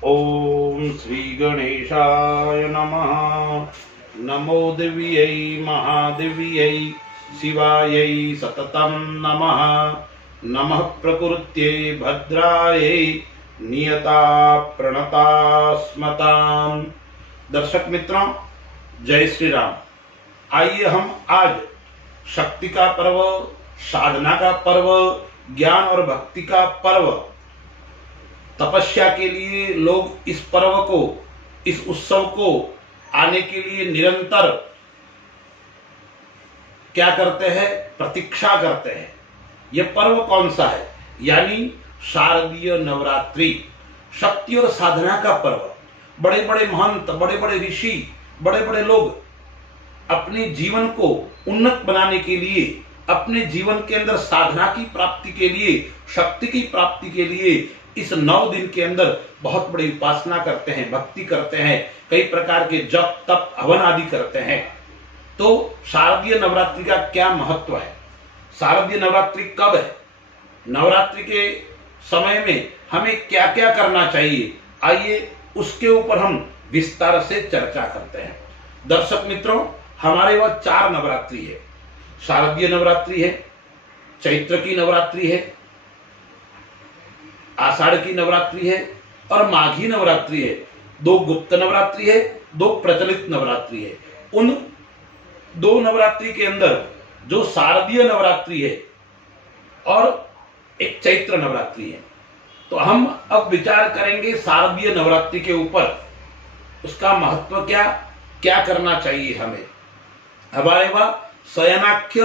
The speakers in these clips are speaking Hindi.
ओम श्री गणेशाय नमः। नमो दिव्यै महादिव्यै शिवायै सततं नमः। नमः प्रकृत्यै भद्रायै नियता प्रणता स्मताम्। दर्शक मित्रों, जय श्री राम। आइए हम आज शक्ति का पर्व, साधना का पर्व, ज्ञान और भक्ति का पर्व, तपस्या के लिए लोग इस पर्व को, इस उत्सव को आने के लिए निरंतर क्या करते हैं? प्रतीक्षा करते हैं। यह पर्व कौन सा है? यानी शारदीय नवरात्रि, शक्ति और साधना का पर्व। बड़े बड़े महंत, बड़े बड़े ऋषि, बड़े बड़े लोग अपने जीवन को उन्नत बनाने के लिए, अपने जीवन के अंदर साधना की प्राप्ति के लिए, शक्ति की प्राप्ति के लिए इस 9 दिन के अंदर बहुत बड़ी उपासना करते हैं, भक्ति करते हैं, कई प्रकार के जप तप हवन आदि करते हैं। तो शारदीय नवरात्रि का क्या महत्व है? शारदीय नवरात्रि कब है? नवरात्रि के समय में हमें क्या क्या करना चाहिए? आइए उसके ऊपर हम विस्तार से चर्चा करते हैं। दर्शक मित्रों, हमारे वह 4 नवरात्रि है। शारदीय नवरात्रि है, चैत्र की नवरात्रि है, आषाढ़ की नवरात्रि है और माघी नवरात्रि है। 2 गुप्त नवरात्रि है, 2 प्रचलित नवरात्रि है। उन 2 नवरात्रि के अंदर जो शारदीय नवरात्रि है और एक चैत्र नवरात्रि है। तो हम अब विचार करेंगे शारदीय नवरात्रि के ऊपर, उसका महत्व क्या, क्या करना चाहिए हमें। हमारे वहां शयनाख्य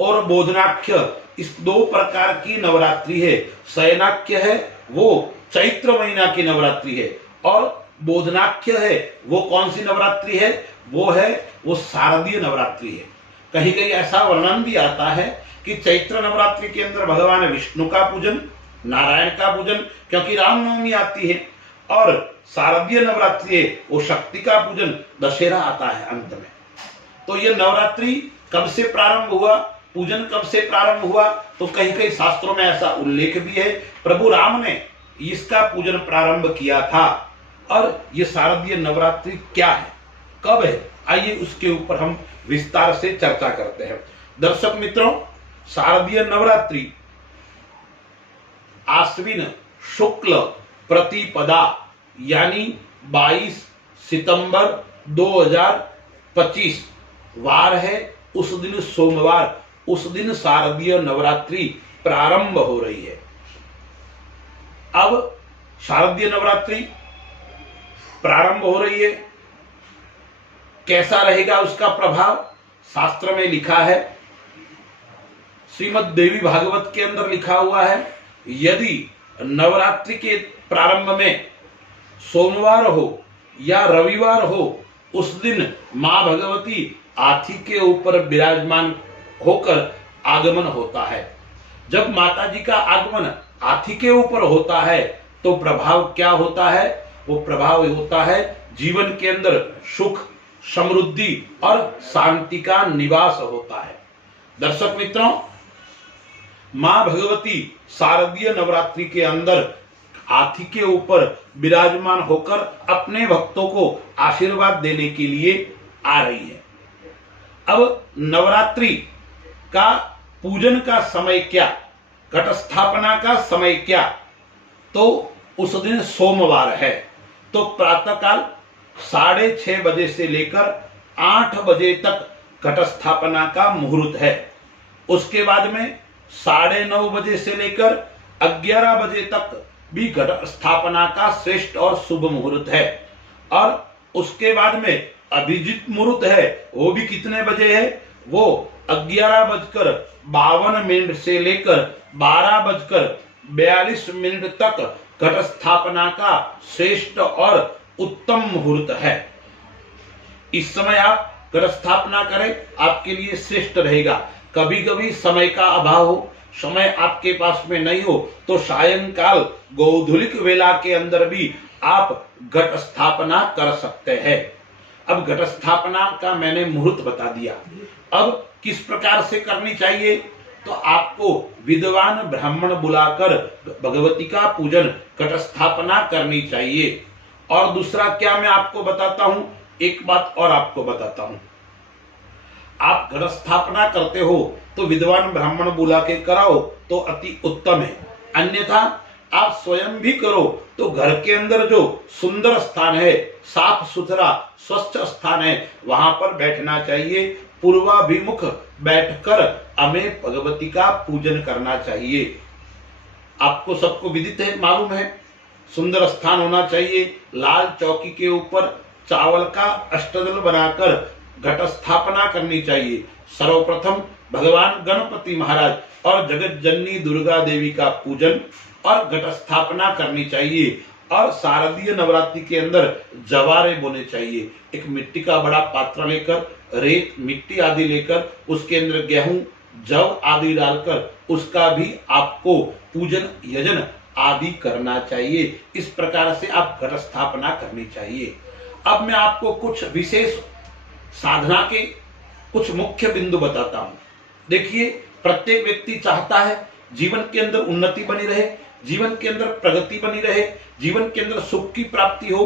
और बोधनाख्य, इस 2 प्रकार की नवरात्रि है। शयनाख्य है वो चैत्र महीना की नवरात्रि है और बोधनाख्य है वो कौन सी नवरात्रि है? वो शारदीय नवरात्रि है। कहीं कहीं ऐसा वर्णन भी आता है कि चैत्र नवरात्रि के अंदर भगवान विष्णु का पूजन, नारायण का पूजन, क्योंकि रामनवमी आती है, और शारदीय नवरात्रि है वो शक्ति का पूजन, दशहरा आता है अंत में। तो ये नवरात्रि कब से प्रारंभ हुआ, पूजन कब से प्रारंभ हुआ? तो कहीं कहीं शास्त्रों में ऐसा उल्लेख भी है, प्रभु राम ने इसका पूजन प्रारंभ किया था। और ये शारदीय नवरात्रि क्या है, कब है, आइए उसके ऊपर हम विस्तार से चर्चा करते हैं। दर्शक मित्रों, शारदीय नवरात्रि आश्विन शुक्ल प्रतिपदा यानी 22 सितंबर 2025 वार है, उस दिन सोमवार, उस दिन शारदीय नवरात्रि प्रारंभ हो रही है। अब शारदीय नवरात्रि प्रारंभ हो रही है, कैसा रहेगा उसका प्रभाव? शास्त्र में लिखा है, श्रीमद् देवी भागवत के अंदर लिखा हुआ है, यदि नवरात्रि के प्रारंभ में सोमवार हो या रविवार हो, उस दिन मां भगवती हाथी के ऊपर विराजमान होकर आगमन होता है। जब माता जी का आगमन हाथी के ऊपर होता है तो प्रभाव क्या होता है? वो प्रभाव होता है जीवन के अंदर सुख, समृद्धि और शांति का निवास होता है। दर्शक मित्रों, मां भगवती शारदीय नवरात्रि के अंदर हाथी के ऊपर विराजमान होकर अपने भक्तों को आशीर्वाद देने के लिए आ रही है। अब नवरात्रि का पूजन का समय क्या, घट स्थापना का समय क्या? तो उस दिन सोमवार है, तो प्रातःकाल 6:30 बजे से लेकर 8 बजे तक घट स्थापना का मुहूर्त है। उसके बाद में 9:30 बजे से लेकर 11 बजे तक भी घट स्थापना का श्रेष्ठ और शुभ मुहूर्त है। और उसके बाद में अभिजीत मुहूर्त है, वो भी कितने बजे है? वो 11:52 से लेकर 12:42 तक घट स्थापना का श्रेष्ठ और उत्तम मुहूर्त है। इस समय आप घट स्थापना करें, आपके लिए श्रेष्ठ रहेगा। कभी कभी समय का अभाव हो, समय आपके पास में नहीं हो, तो सायंकाल गौधुलिक वेला के अंदर भी आप घट स्थापना कर सकते हैं। अब घट स्थापना का मैंने मुहूर्त बता दिया। अब किस प्रकार से करनी चाहिए? तो आपको विद्वान ब्राह्मण बुलाकर भगवती का पूजन, घट स्थापना करनी चाहिए। और दूसरा क्या मैं आपको बताता हूं, एक बात और आपको बताता हूं, आप घट स्थापना करते हो तो विद्वान ब्राह्मण बुला के कराओ तो अति उत्तम है, अन्यथा आप स्वयं भी करो तो घर के अंदर जो सुंदर स्थान है, साफ सुथरा स्वच्छ स्थान है, वहां पर बैठना चाहिए। पूर्वाभिमुख बैठकर हमें भगवती का पूजन करना चाहिए। आपको सबको विदित है, मालूम है, सुंदर स्थान होना चाहिए। लाल चौकी के ऊपर चावल का अष्टदल बनाकर घट स्थापना करनी चाहिए। सर्वप्रथम भगवान गणपति महाराज और जगत जननी दुर्गा देवी का पूजन और घट स्थापना करनी चाहिए। और शारदीय नवरात्रि के अंदर जवारे बोने चाहिए। एक मिट्टी का बड़ा पात्र लेकर, रेत मिट्टी आदि लेकर, उसके अंदर गेहूं जव आदि डालकर उसका भी आपको पूजन यजन आदि करना चाहिए। इस प्रकार से आप घट स्थापना करनी चाहिए। अब मैं आपको कुछ विशेष साधना के कुछ मुख्य बिंदु बताता हूं। देखिए, प्रत्येक व्यक्ति चाहता है जीवन के अंदर उन्नति बनी रहे, जीवन के अंदर प्रगति बनी रहे, जीवन के अंदर सुख की प्राप्ति हो।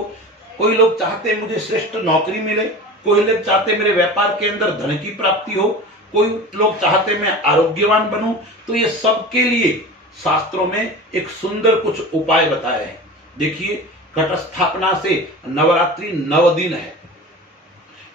कोई लोग चाहते हैं मुझे श्रेष्ठ नौकरी मिले, कोई लोग चाहते मेरे व्यापार के अंदर धन की प्राप्ति हो, कोई लोग चाहते मैं आरोग्यवान बनूं। तो ये सबके लिए शास्त्रों में एक सुंदर कुछ उपाय बताए हैं। देखिए, घट स्थापना से नवरात्रि 9 दिन है।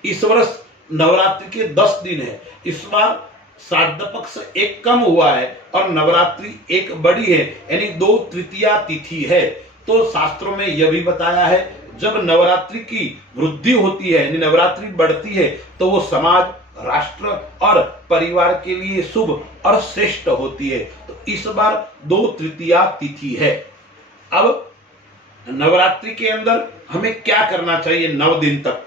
इस वर्ष नवरात्रि के 10 दिन है। इस बार श्राद्ध पक्ष एक कम हुआ है और नवरात्रि एक बड़ी है, यानी 2 तृतीया तिथि है। तो शास्त्रों में यह भी बताया है, जब नवरात्रि की वृद्धि होती है, यानी नवरात्रि बढ़ती है, तो वो समाज, राष्ट्र और परिवार के लिए शुभ और श्रेष्ठ होती है। तो इस बार 2 तृतीया तिथि है। अब नवरात्रि के अंदर हमें क्या करना चाहिए 9 दिन तक?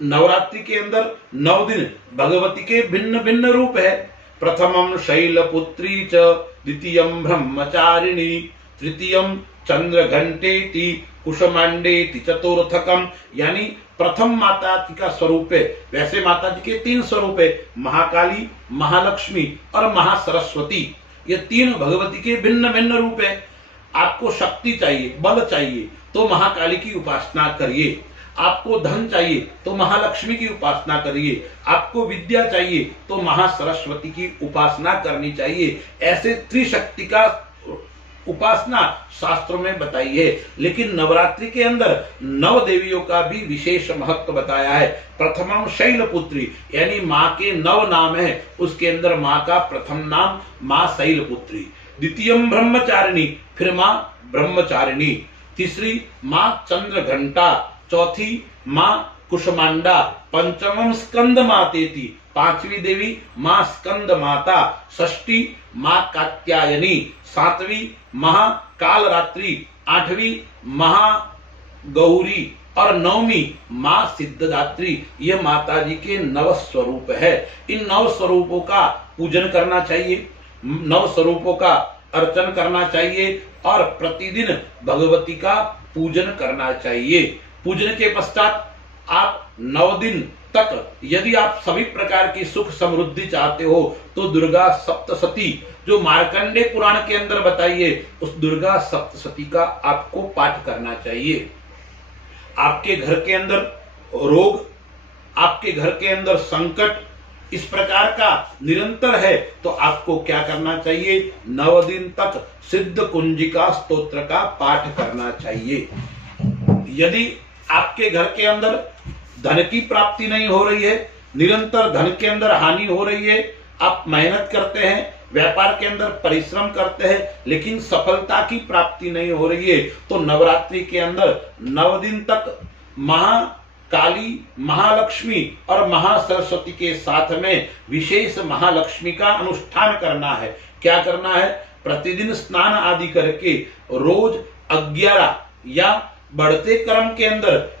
नवरात्रि के अंदर 9 दिन भगवती के भिन्न भिन्न रूप है। प्रथमम शैलपुत्री च, द्वितीयम ब्रह्मचारिणी, तृतीयम चंद्रघंटेति, कुसुमांडेति, चतुर्थकम, यानी प्रथम माता जी का स्वरूप है। वैसे माता जी के 3 स्वरूप है, महाकाली, महालक्ष्मी और महासरस्वती। ये 3 भगवती के भिन्न भिन्न रूप है। आपको शक्ति चाहिए, बल चाहिए तो महाकाली की उपासना करिए। आपको धन चाहिए तो महालक्ष्मी की उपासना करिए। आपको विद्या चाहिए तो महासरस्वती की उपासना करनी चाहिए। ऐसे त्रिशक्ति का उपासना शास्त्रों में बताई है। लेकिन नवरात्रि के अंदर 9 देवियों का भी विशेष महत्व बताया है। प्रथमम शैलपुत्री, यानी माँ के 9 नाम है, उसके अंदर माँ का प्रथम नाम माँ शैलपुत्री। द्वितीयम ब्रह्मचारिणी, फिर माँ ब्रह्मचारिणी। तीसरी माँ चंद्रघंटा, चौथी माँ कुसुमांडा, पंचमम स्कंद मातेति, 5वीं देवी माँ स्कंद माता, षष्ठी माँ कात्यायनी, 7वीं महाकालरात्रि, 8वीं महागौरी और 9वीं माँ सिद्धदात्री। ये माता जी के 9 स्वरूप है। इन 9 स्वरूपों का पूजन करना चाहिए, 9 स्वरूपों का अर्चन करना चाहिए और प्रतिदिन भगवती का पूजन करना चाहिए। पूजन के पश्चात आप 9 दिन तक यदि आप सभी प्रकार की सुख समृद्धि चाहते हो तो दुर्गा सप्तशती, जो मार्कंडे पुराण के अंदर बताइए, उस दुर्गा सप्तशती का आपको पाठ करना चाहिए। आपके घर के अंदर रोग, आपके घर के अंदर संकट इस प्रकार का निरंतर है तो आपको क्या करना चाहिए? 9 दिन तक सिद्ध कुंजिका स्तोत्र का पाठ करना चाहिए। यदि आपके घर के अंदर धन की प्राप्ति नहीं हो रही है, निरंतर धन के अंदर हानि हो रही है, आप मेहनत करते हैं, व्यापार के अंदर परिश्रम करते हैं, लेकिन सफलता की प्राप्ति नहीं हो रही है, तो नवरात्रि के अंदर 9 दिन तक महाकाली, महालक्ष्मी और महासरस्वती के साथ में विशेष महालक्ष्मी का अनुष्ठान करना है। क्या करना है? प्रतिदिन स्नान आदि करके रोज 11 या बढ़ते क्रम के अंदर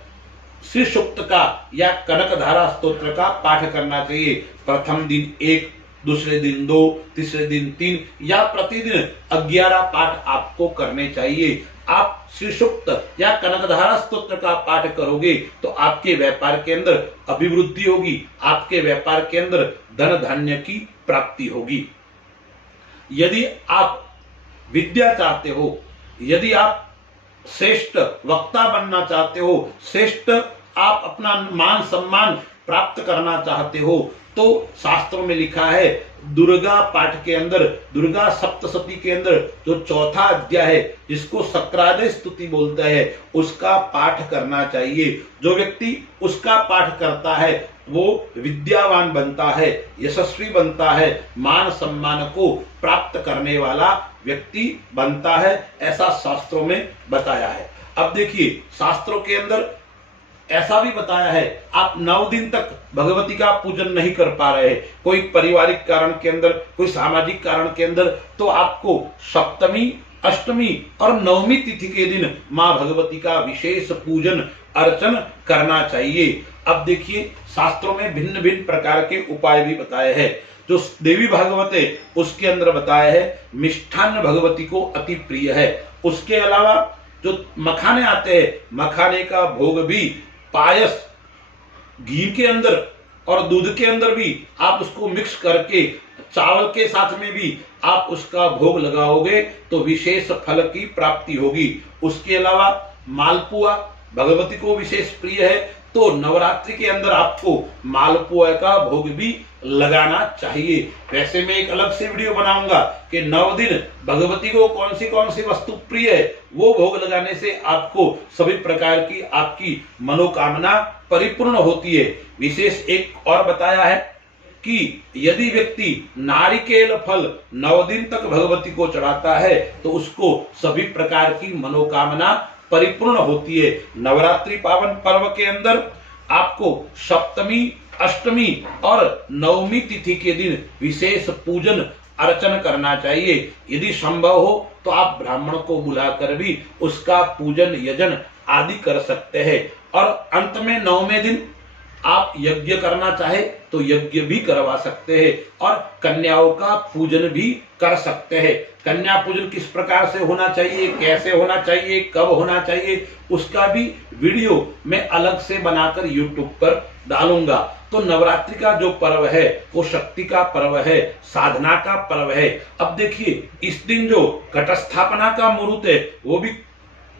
श्री सूक्त का या कनकधारा स्तोत्र का पाठ करना चाहिए। प्रथम दिन 1, दूसरे दिन 2, तीसरे दिन 3 या प्रतिदिन 11 पाठ आपको करने चाहिए। आप श्री सूक्त या कनकधारा स्तोत्र का पाठ करोगे तो आपके व्यापार के अंदर अभिवृद्धि होगी, आपके व्यापार के अंदर धन धान्य की प्राप्ति होगी। यदि आप विद्या चाहते हो, यदि आप श्रेष्ठ वक्ता बनना चाहते हो, श्रेष्ठ आप अपना मान सम्मान प्राप्त करना चाहते हो, तो शास्त्रों में लिखा है दुर्गा पाठ के अंदर, दुर्गा सप्तशती के अंदर जो चौथा अध्याय है जिसको सक्रादय स्तुति बोलता है, उसका पाठ करना चाहिए। जो व्यक्ति उसका पाठ करता है वो विद्यावान बनता है, यशस्वी बनता है, मान सम्मान को प्राप्त करने वाला व्यक्ति बनता है, ऐसा शास्त्रों में बताया है। अब देखिए शास्त्रों के अंदर ऐसा भी बताया है आप 9 दिन तक भगवती का पूजन नहीं कर पा रहे, कोई पारिवारिक कारण के अंदर, कोई सामाजिक कारण के अंदर, तो आपको सप्तमी, अष्टमी और नवमी तिथि के दिन मां भगवती का विशेष पूजन अर्चन करना चाहिए। अब देखिए शास्त्रों में भिन्न भिन्न प्रकार के उपाय भी बताए हैं। जो देवी भागवत है उसके अंदर बताया है मिष्ठान्न भगवती को अति प्रिय है। उसके अलावा जो मखाने आते हैं, मखाने का भोग भी पायस, घी के अंदर और दूध के अंदर भी आप उसको मिक्स करके चावल के साथ में भी आप उसका भोग लगाओगे तो विशेष फल की प्राप्ति होगी। उसके अलावा मालपुआ भगवती को विशेष प्रिय है, तो नवरात्रि के अंदर आपको मालपुआ का भोग भी लगाना चाहिए। वैसे मैं एक अलग से वीडियो बनाऊंगा कि 9 दिन भगवती को कौन सी वस्तु प्रिय है, वो भोग लगाने से आपको सभी प्रकार की आपकी मनोकामना परिपूर्ण होती है। विशेष एक और बताया है कि यदि व्यक्ति नारिकेल फल 9 दिन तक भगवती को चढ़ाता है तो उसको सभी प्रकार की मनोकामना परिपूर्ण होती है। नवरात्रि पावन पर्व के अंदर आपको सप्तमी, अष्टमी और नवमी तिथि के दिन विशेष पूजन अर्चन करना चाहिए। यदि संभव हो तो आप ब्राह्मण को बुलाकर भी उसका पूजन यजन आदि कर सकते हैं। और अंत में 9वें दिन आप यज्ञ करना चाहे तो यज्ञ भी करवा सकते हैं और कन्याओं का पूजन भी कर सकते हैं। कन्या पूजन किस प्रकार से होना चाहिए, कैसे होना चाहिए, कब होना चाहिए, उसका भी वीडियो मैं अलग से बनाकर YouTube पर डालूंगा। तो नवरात्रि का जो पर्व है वो शक्ति का पर्व है, साधना का पर्व है। अब देखिए इस दिन जो घट स्थापना का मुहूर्त है वो भी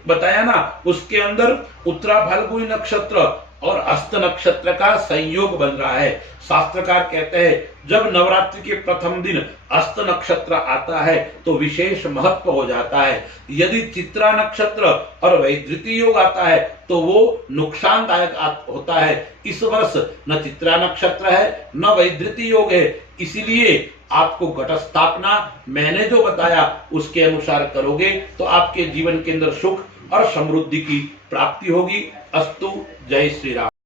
बताया ना, उसके अंदर उत्तरा फाल्गुनी नक्षत्र और हस्त नक्षत्र का संयोग बन रहा है। शास्त्रकार कहते हैं जब नवरात्रि के प्रथम दिन हस्त नक्षत्र आता है तो विशेष महत्व हो जाता है। यदि चित्रा नक्षत्र और वैधृति योग आता है तो वो नुकसानदायक होता है। इस वर्ष न चित्रा नक्षत्र है न वैधृति योग है, इसीलिए आपको घट स्थापना मैंने जो बताया उसके अनुसार करोगे तो आपके जीवन के अंदर सुख और समृद्धि की प्राप्ति होगी। अस्तु। जय श्री राम।